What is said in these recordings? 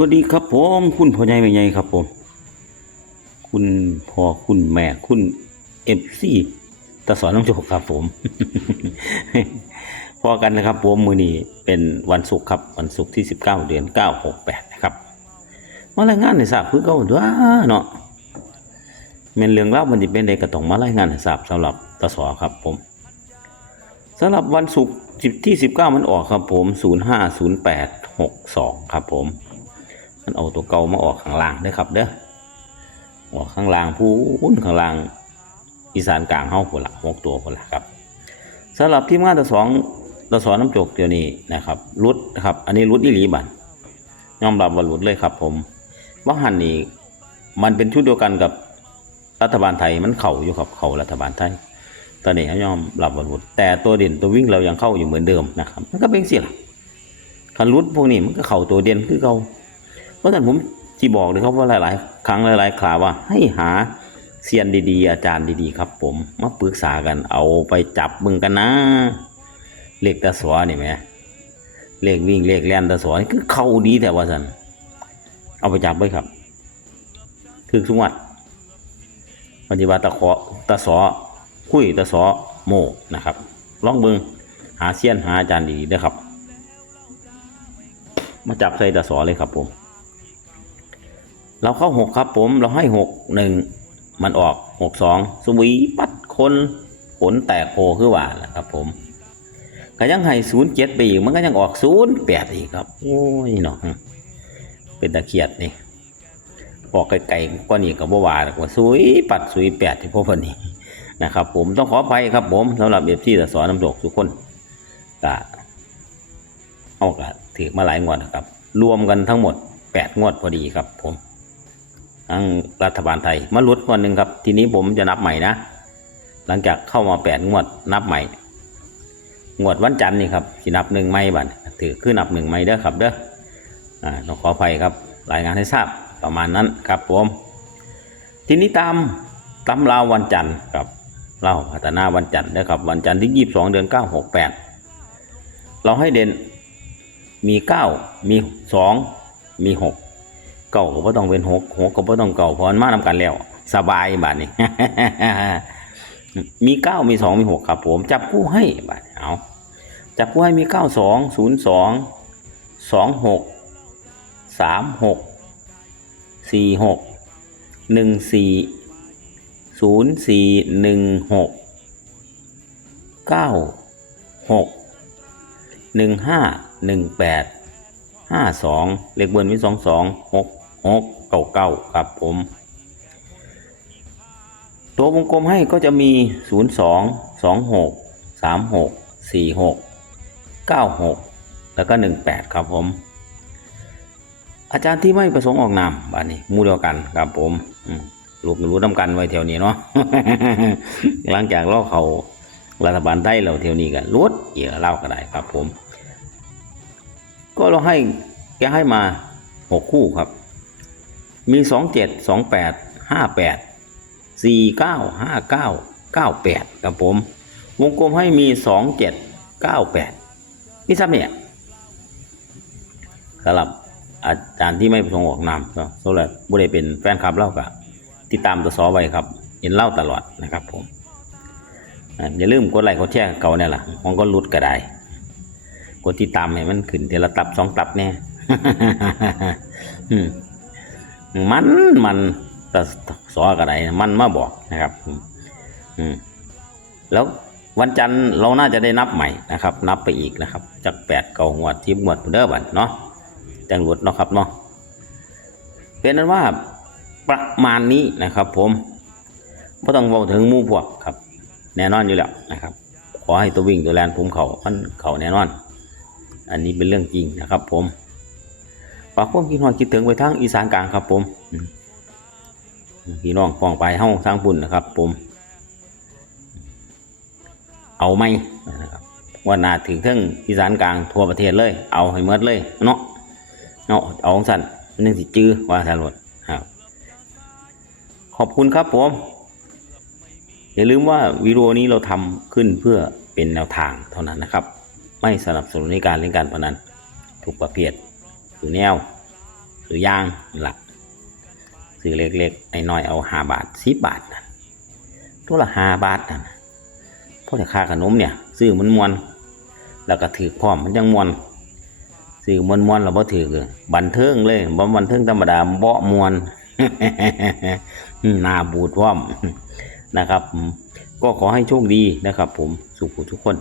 วัสดีครับผมคุณพ่อใหญ่แม่ใหญ่ครับผม คุณพ่อคุณแม่คุณเอฟซีตาสอนน้องโจกครับผมพอกันนะครับผมมือนี้เป็นวันศุกร์ครับ วันศุกร์ที่ 19 เดือน 968 นะครับมารายงานให้ทราบคือเก่าด้วยเนาะแม่นเรื่องเล่ามันจะเป็นใดก็ต้องมารายงานให้ทราบสำหรับตาสอครับผมสำหรับวันศุกร์ที่ 19 มันออกครับผม 050862 ครับผม มันเอาตัวเก่ามาออกข้างล่างเด้ครับเด้อออกข้างล่างพูนข้างล่างอีสานกลางเฮาพุ่นละหกตัวพุ่นละครับสำหรับทีมงานตัวสองตัวสอนน้ำจกเดี๋ยวนี้นะครับรุดครับอันนี้รุดอีหลีบันยอมรับว่ารุดเลยครับ ผมว่าหันนี่มันเป็นชุดเดียวกันกับรัฐบาลไทยมันเข่าอยู่ครับเข่ารัฐบาลไทยตอนนี้ยอมรับว่ารุดแต่ตัวเด่นตัววิ่งเรายังเข้าอยู่เหมือนเดิมนะครับมันก็เป็นสิล่ะคันรุดพวกนี้มันก็เข่าตัวเด่นคือเก่า ราะฉะนั้นผมที่บอกเลยครับว่าหลาย ๆ ครั้งหลาย ๆ คราวว่าให้หาเซียนดีๆ อาจารย์ดีๆ ครับ ผมมาปรึกษากันเอาไปจับมึงกันนะเลขตาสวนี่ไหมเลขวิ่งเลขแล่นตาสวนี่คือเข้าดีแต่ว่าสันเอาไปจับไว้ครับคือสุวัดปฏิบัติตะขอตาสอคุยตาสอโมนะครับลองเบิงหาเซียนหาอาจารย์ดีๆเด้อครับ มาจับใส่ตาสอเลยครับผม เราเข้าหกครับผมเราให้หกหนึ่งมันออกหกสองสวีปัดคนผลแตกโพคือว่าแหละครับผมก็ยังให้ศูนย์เจ็ดไปอีกมันก็ยังออกศูนย์แปดอีกครับ โอ้ยเนาะเป็นตะเคียดนี่ออกไกลๆก็นี่กับว่ว่าว่าสุยปัดสุยแปดที่พวกนี้นะครับผมต้องขออภัยครับผมสำหรับเอฟซีแต่สอนน้ำตกทุกคนก็เอากะถือมาหลายงวดนะครับ รวมกันทั้งหมดแปดงวดพอดีครับผม ทั้งรัฐบาลไทยมาลดงวดหนึ่งครับ ทีนี้ผมจะนับใหม่นะ หลังจากเข้ามาแปดงวดนับใหม่ งวดวันจันทร์นี่ครับสินับหนึ่งไม่บัดถือขึ้นนับหนึ่งไม่เด้อครับเด้ออ่าขออภัยครับ รายงานให้ทราบประมาณนั้นครับผมทีนี้ตามตำราววันจันทร์ครับเล่าพัฒนาวันจันทร์นะครับ วันจันทร์ที่ยี่สิบสองเดือนเก้าหกแปดเราให้เด่นมีเก้ามีสองมีหก เก้าก็บ่ต้องเป็นหกหกก็บ่ต้องเก้าเพราะมันมานำกันแล้ว สบายบาดนี้ มีเก้ามีสองมีหกครับ ผม จับคู่ให้บาดนี้เอาจับคู่ให้มีเก้าสองศูนย์สองสองหกสามหกสี่หกหนึ่งสี่ศูนย์สี่หนึ่งหกเก้าหกหนึ่งห้าหนึ่งแปดห้าสองเลขเบิร์นมีสองสองหก หกเก้าเก้าครับผม ตัววงกลมให้ก็จะมีศูนย์สองสองหกสามหกสี่หกเก้าหกแล้วก็หนึ่งแปดครับผม อาจารย์ที่ไม่ประสงค์ออกนามบ้านนี้มู่เดียวกันครับผมอืมรูปรู้น้ำกันไว้แถวนี้เนาะหลังจากลอเขารัฐบาลไทยเราเที่ยวนี้กันลดเอียเล่าก็ได้ครับผม ก็เราให้แกให้มาหกคู่ครับ มีสองเจ็ดสองแปดห้าแปดสี่เก้าห้าเก้าเก้าแปดครับผม วงกลมให้มีสองเจ็ดเก้าแปดนี่ซ้ำเนี่ยสำหรับอาจารย์ที่ไม่ประสงค์ออกนามก็สำหรับบุได้เป็นแฟนคลับเล่ากับติดตามตัวซอไว้ครับเห็นเล่าตลอดนะครับผม อย่าลืมกดไลค์กดแชร์เก่าเนี่ยล่ะมันก็หลุดก็ได้กดติดตามให้มันขึ้นเทละตับสองตับแน่ มันมันแต่สอก็ได้มันมาบอกนะครับ อืมแล้ววันจันทร์เราน่าจะได้นับใหม่นะครับ นับไปอีกนะครับ จากแปดเก่างวดที่งวดเด้อบัดเนาะจังหวดเนาะครับเนาะเป็นนั้นว่าประมาณนี้นะครับ ผมไม่ต้องบอกถึงมู่พวกครับ แน่นอนอยู่แล้วนะครับ ขอให้ตัววิ่งตัวแลนผมเขามันเขาแน่นอน อันนี้เป็นเรื่องจริงนะครับ ผม ฝากความคิดฮอดคิดถึงไปทางอีสานกลางครับผมพี่น้องป้องไปเฮ้าทางปุ่นะครับ ผม เอาไหมนะครับว่านาถึงเทิงอีสานกลางทั่วประเทศเลย เอาให้หมดเลยเนาะเนาะเอาของสันมันนึงสิจื้อว่าสันหมดครับ ขอบคุณครับผม อย่าลืมว่าวิดีโอนี้เราทำขึ้นเพื่อเป็นแนวทางเท่านั้นนะครับ ไม่สนับสนุนในการเล่นการพนันทุกประเภท คือแนวซื้อยางนี่ละซื้อเล็กๆไอ้น้อยเอาห้าบาทสิบบาทน่ะตัวละห้าบาทนะเพราะแต่ค่าขนมเนี่ยซื้อมันมวนแล้วก็ถือพร้อมมันยังมวนซื้อมวนมวนเราบ่ถือบันเทิงเลยบ่บันเทิงธรรมดาบ่มวนนาบูดพร้อมนะครับ ก็ขอให้โชคดีนะครับ ผมสุขทุกคน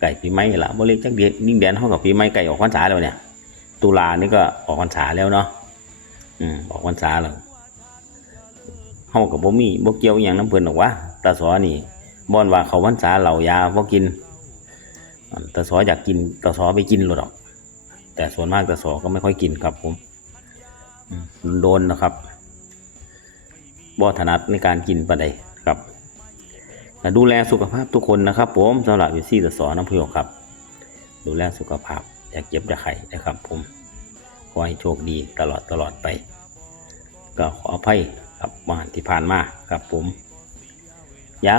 ไก่ปีใหม่ละบ่เล็กจักเดือนนิ่งแดนเท่ากับปีใหม่ไก่ออกพรรษาแล้วเนี่ย ตุลานี่ก็ออกพรรษาแล้วเนาะอืมออกพรรษาแล้วเฮากับบ่มีบ่เกี่ยวอย่างน้ำเพิ่นหรอกวะตาสอนี่บ่อนว่าเขาพรรษาเหล่ายาบ่กินอันตาสออยากกินตาสอไปกินหรอก แต่ส่วนมากตาสอก็ไม่ค่อยกินครับผมโดนนะครับบ่ถนัดในการกินปานใดครับดูแลสุขภาพทุกคนนะครับ ผมสำหรับวิซี่ตาสอน้ำพยกครับ ดูแลสุขภาพ อย่าเจ็บอย่าไข้นะครับ ผมขอให้โชคดีตลอดตลอดไป ก็ขออภัยครับมานที่ผ่านมาครับผม อย่า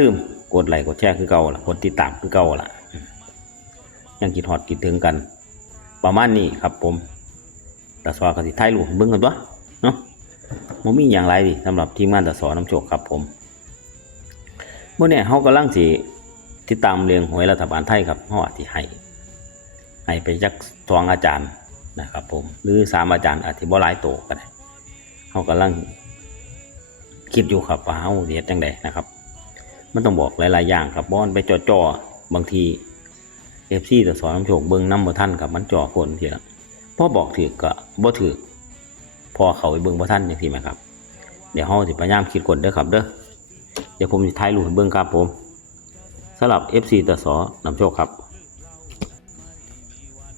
ลืมกดไลค์กดแชร์คือเก่าล่ะกดติดตามคือเก่าล่ะ ยังคิดฮอดคิดถึงกัน ประมาณนี้ครับผมตาสอกสิท้ายลูกเบิ่งกันตัวเนาะมันมีอย่างไรดิสำหรับทีมงานตาสอน้ำโชคครับผมเมื่อเนี่ยเขากำลังสิติดตามเรียงหวยรัฐบาลไทยครับเขาอาจจะให้ ให้ไปจักสองอาจารย์นะครับผมหรือสามอาจารย์อาจจะบ่หลายโตก็ได้เขากำลังคิดอยู่ครับว่าเขาเฮ็ดจังไดนะครับมันต้องบอกหลายๆอย่างครับบอนไปจ่อๆบางทีเอฟซีแต่สอนน้ำโชคเบิ้งน้ำบ่ท่านครับมันจ่อคนทีละพ่อบอกถือก็บ่ถือพอเขาไปเบิ้งบ่ท่านอย่างที่ไหมครับ เดี๋ยวเขาสิพยายามคิดกดเด้อครับเด้อเดี๋ยวผมจะท้ายรูปให้เบิ้งครับผมสำหรับ FC ตสอนำโชคครับ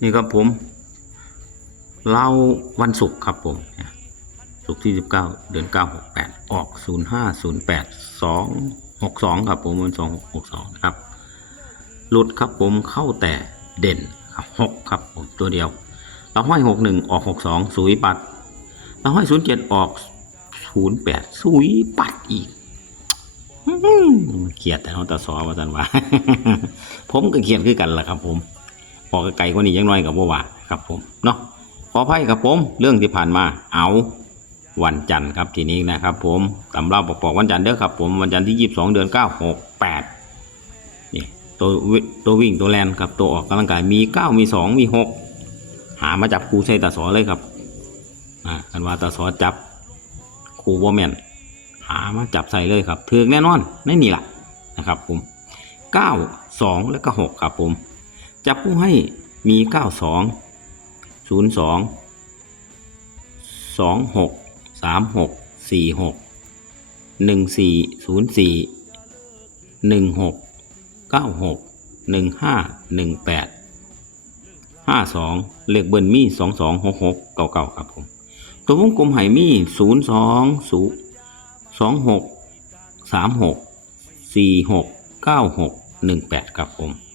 นี่ครับผมเล่าวันศุกร์ครับผมศุกร์ที่ 19 เดือน 9 68 ออก 0508 262 ครับผมเป็น262นะครับ หลุดครับผมเข้าแต่เด่นครับ6ครับผมตัวเดียวเราห้อย 61 ออก 62 สุยปัดเราห้อย 07 ออก 08 สุยปัดอีกเขียดแต่เขาตาสอว่าสันว่า ผมก็เขียดคือกันแหละครับผม พอไก่กว่านี้ยังน้อยกับว่าว่าครับผมเนาะขออภัยครับผมเรื่องที่ผ่านมาเอาวันจันทร์ครับทีนี้นะครับ ผมตำราบอกบอกวันจันทร์เด้อครับ ผมวันจันทร์ที่ยีบสองเดือนเก้าหกแปดนี่ตัววิตัววิ่งตัวแลนครับตัวออกกำลังกายมีเก้ามีสองมีหกหามาจับครูใส่ตาสอเลยครับอ่ากันว่าตาสอจับครูว่าแมนหามาจับใส่เลยครับถือแน่นอนในนี่แหละนะครับผมเก้าสองแล้วก็หกครับผม จะผู้ให้มี 92 02 26 36 46 1404 16 96 15 18 52 เลขเบิร์นมี่2266 เก่าๆครับผม ตัววงกลมไหมี่02 26 36 46 96 18 ครับผม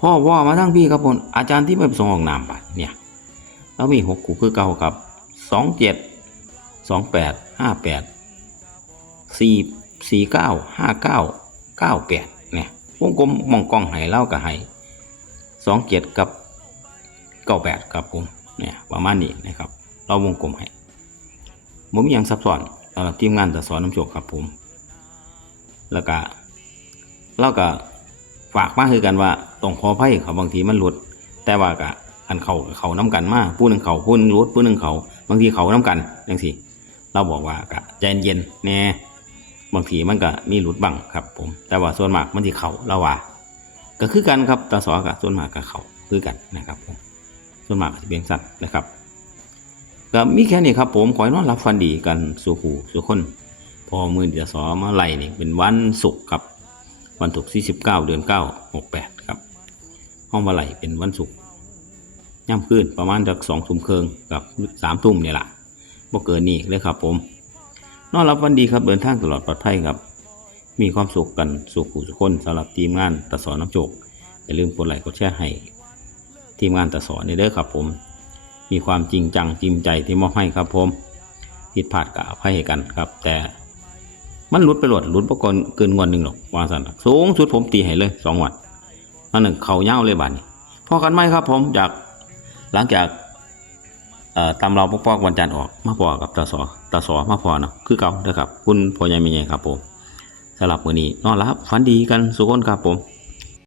พ่อว่ามาทั้งพี่ครับผมอาจารย์ที่ไม่ประสงค์ออกนามบัตรเนี่ยแล้วมีหกคู่คือเก่าครับสองเจ็ดสองแปดห้าแปดสี่สี่เก้าห้าเก้าเก้าแปดเนี่ยวงกลมมองกล้องไห้เล่ากับไห้สองเจ็ดกับเก้าแปดครับผมเนี่ยประมาณนี้นะครับ เราวงกลมให้ผมมีอย่างซับซ้อนสำหรับทีมงานแต่สอนน้ำโชคครับผม แล้วก็เราก็ ฝากมาคือกันว่าต้องขออภัยเขาบางทีมันหลุด แต่ว่าก็อันเขาเขาน้กันมาผู้หนึ่งเขาผู้หนึ่งหลุดผู้หนึ่งเขา บางทีเขาน้กันจังสิเราบอกว่าก็ใจเย็นแน่บางทีมันก็มีหลุดบ้างครับ ผม แต่ว่าส่วนมากมันที่เขาเราว่า ก็คือกันครับตาสอกับส่วนมากกับเขาคือกันนะครับผมส่วนมากจะเป็นสั้นนะครับก็มีแค่นี้ครับ ผมขอให้นอนรับฟันดีกันสู่หูสู่คน พอมือเดียวสอมาไล่นี่เป็นวันศุกร์ครับ วันศุกร์ที่สิบเก้าเดือนเก้าหกแปดครับ ห้องมาไลเป็นวันศุกร์ย่ำคืนประมาณจากสองทุ่มครึ่งกับสามทุ่มเนี่ยแหละบ่เกินนี้เลยครับผม นอนรับวันดีครับเดินทางตลอดปลอดภัยครับ มีความสุขกันสู่หูสู่คนสำหรับทีมงานตะสอนน้ำโจกอย่าลืมกดไลค์กดแชร์ให้ทีมงานตะสอนนี่เด้อครับผม มีความจริงจังจริงใจที่มอบให้ครับผมผิดพลาดกับอภัยกันครับ แต่ มันหลุดไปหลดหลุดประกอนเกินงวันหนึ่งหรอกวางสันสูงสุดผมตีให้เลยสองวันวันหนึ่งเขาเย่าเลยบาดนี้พอกันไหมครับ ผมจากหลังจากเอ่อตำเราปอกๆวันจันทร์ออกมาพอกับตาสอตาสอมาพอเนาะคือเก่านะครับ คุณพ่อยังมีไงครับผมสำหรับวันนี้นอนหลับฝันดีกันสุขคนครับผม